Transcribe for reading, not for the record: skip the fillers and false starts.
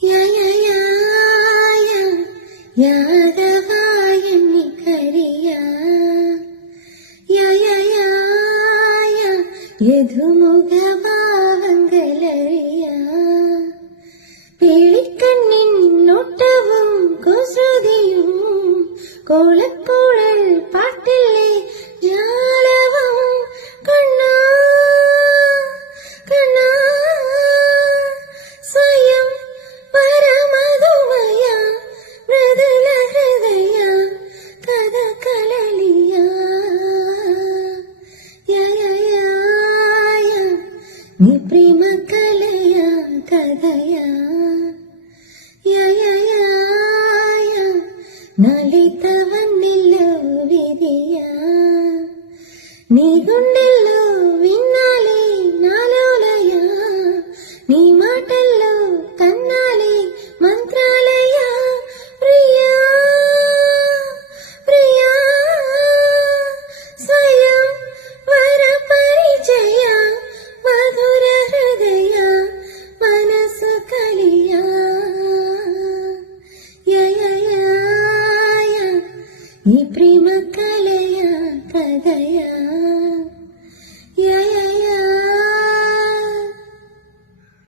या या या या यादवायन्नि करिया या या या या യദുമുഖഭാവങ്ങളറിയ പേളിക്കണ്ണിൻ നോട്ടവും കുസൃതിയും കോളക്കുഴൽ പാട്ടിലെ ജാലവും കണ്ണാ കണ്ണാ സ്വയം പരമധുമയ മൃദുല ഹൃദയ കഥ കലലിയ നീ പ്രേമ കലയ കഥയ നളിതവന്നില്ലോ വിധിയ നീ గుండెల్లో విన్నాలే నాలోలయ నీ మాటల్లో కన్నాలే మంత్రాలయ ప్రియా ప్రియా స్వయం వర పరిచయ మధుర హృదయ మనసు కలియ ఈ ప్రేమ కలయ కథయ